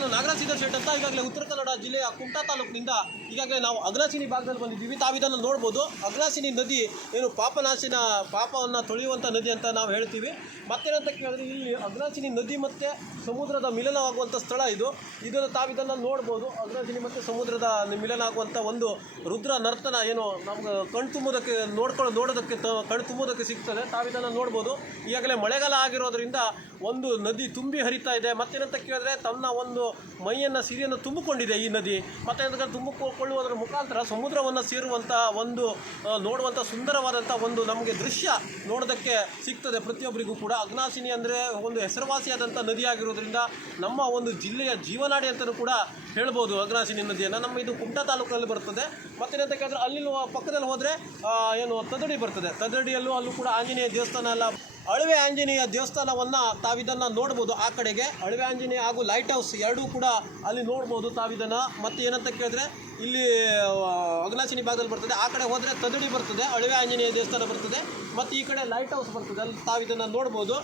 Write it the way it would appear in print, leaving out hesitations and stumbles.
ನಾನು ನಾಗರಾಜ್ ಶೆಟ್ ಅಂತ ಈಗಾಗಲೇ ಉತ್ತರ ಕನ್ನಡ ಜಿಲ್ಲೆಯ ಕುಮಟಾ ತಾಲೂಕಿನಿಂದ ಈಗಾಗಲೇ ನಾವು ಅಘನಾಶಿನಿ ಭಾಗದಲ್ಲಿ ಬಂದಿದ್ದೀವಿ. ತಾವಿದನ್ನು ನೋಡ್ಬೋದು. ಅಘನಾಶಿನಿ ನದಿ ಏನು ಪಾಪವನ್ನು ತೊಳೆಯುವಂಥ ನದಿ ಅಂತ ನಾವು ಹೇಳ್ತೀವಿ. ಮತ್ತೇನಂತ ಕೇಳಿದ್ರೆ ಇಲ್ಲಿ ಅಘನಾಶಿನಿ ನದಿ ಮತ್ತು ಸಮುದ್ರದ ಮಿಲನವಾಗುವಂಥ ಸ್ಥಳ ಇದು. ತಾವಿದನ್ನು ನೋಡ್ಬೋದು. ಅಘನಾಶಿನಿ ಮತ್ತು ಸಮುದ್ರದ ಮಿಲನ ಆಗುವಂಥ ಒಂದು ರುದ್ರ ನರ್ತನ ಏನು ನಮ್ಗೆ ಕಣ್ತುಂಬೋದಕ್ಕೆ ನೋಡೋದಕ್ಕೆ ಕಣ್ಣು ತುಂಬೋದಕ್ಕೆ ಸಿಗ್ತದೆ. ತಾವಿದನ್ನು ನೋಡ್ಬೋದು. ಈಗಾಗಲೇ ಮಳೆಗಾಲ ಆಗಿರೋದ್ರಿಂದ ಒಂದು ನದಿ ತುಂಬಿ ಹರಿತಾ ಇದೆ. ಮತ್ತೇನಂತ ಕೇಳಿದ್ರೆ ತನ್ನ ಒಂದು ಮೈಯನ್ನು ಸಿರಿಯನ್ನು ತುಂಬಿಕೊಂಡಿದೆ ಈ ನದಿ. ಮತ್ತೇನಂತ ತುಂಬಿಕೊಳ್ಳುವುದರ ಮುಖಾಂತರ ಸಮುದ್ರವನ್ನು ಸೇರುವಂಥ ಒಂದು ನೋಡುವಂಥ ಸುಂದರವಾದಂಥ ಒಂದು ನಮಗೆ ದೃಶ್ಯ ನೋಡೋದಕ್ಕೆ ಸಿಗ್ತದೆ ಪ್ರತಿಯೊಬ್ಬರಿಗೂ ಕೂಡ. ಅಘನಾಶಿನಿ ಅಂದರೆ ಒಂದು ಹೆಸರುವಾಸಿಯಾದಂಥ ನದಿಯಾಗಿರೋದ್ರಿಂದ ನಮ್ಮ ಒಂದು ಜಿಲ್ಲೆಯ ಜೀವನಾಡಿ ಅಂತಲೂ ಕೂಡ ಹೇಳ್ಬೋದು ಅಘನಾಶಿನಿ ನದಿಯನ್ನು. ನಮ್ಮ ಇದು ಕುಮಟಾ ತಾಲೂಕಿನಲ್ಲಿ ಬರ್ತದೆ. ಮತ್ತೇನಂತ ಕೇಳಿದ್ರೆ ಅಲ್ಲಿ ಪಕ್ಕದಲ್ಲಿ ಹೋದರೆ ಏನು ತದಡಿ ಬರ್ತದೆ. ತದಡಿಯಲ್ಲೂ ಅಲ್ಲೂ ಕೂಡ ಆಂಜನೇಯ ದೇವಸ್ಥಾನ ಎಲ್ಲ ಅಳವೆ ಆಂಜನೇಯ ದೇವಸ್ಥಾನವನ್ನು ತಾವಿದನ್ನು ನೋಡ್ಬೋದು. ಆ ಕಡೆಗೆ ಅಳವೆ ಆಂಜನೇಯ ಹಾಗೂ ಲೈಟ್ ಹೌಸ್ ಎರಡೂ ಕೂಡ ಅಲ್ಲಿ ನೋಡ್ಬೋದು ತಾವಿದನ್ನು. ಮತ್ತು ಏನಂತ ಕೇಳಿದ್ರೆ ಇಲ್ಲಿ ಅಘನಾಶಿನಿ ಭಾಗದಲ್ಲಿ ಬರ್ತದೆ. ಆ ಕಡೆ ಹೋದರೆ ತದಡಿ ಬರ್ತದೆ, ಅಳವೆ ಆಂಜನೇಯ ದೇವಸ್ಥಾನ ಬರ್ತದೆ. ಮತ್ತು ಈ ಕಡೆ ಲೈಟ್ ಹೌಸ್ ಬರ್ತದೆ. ಅಲ್ಲಿ ತಾವಿದನ್ನು ನೋಡ್ಬೋದು.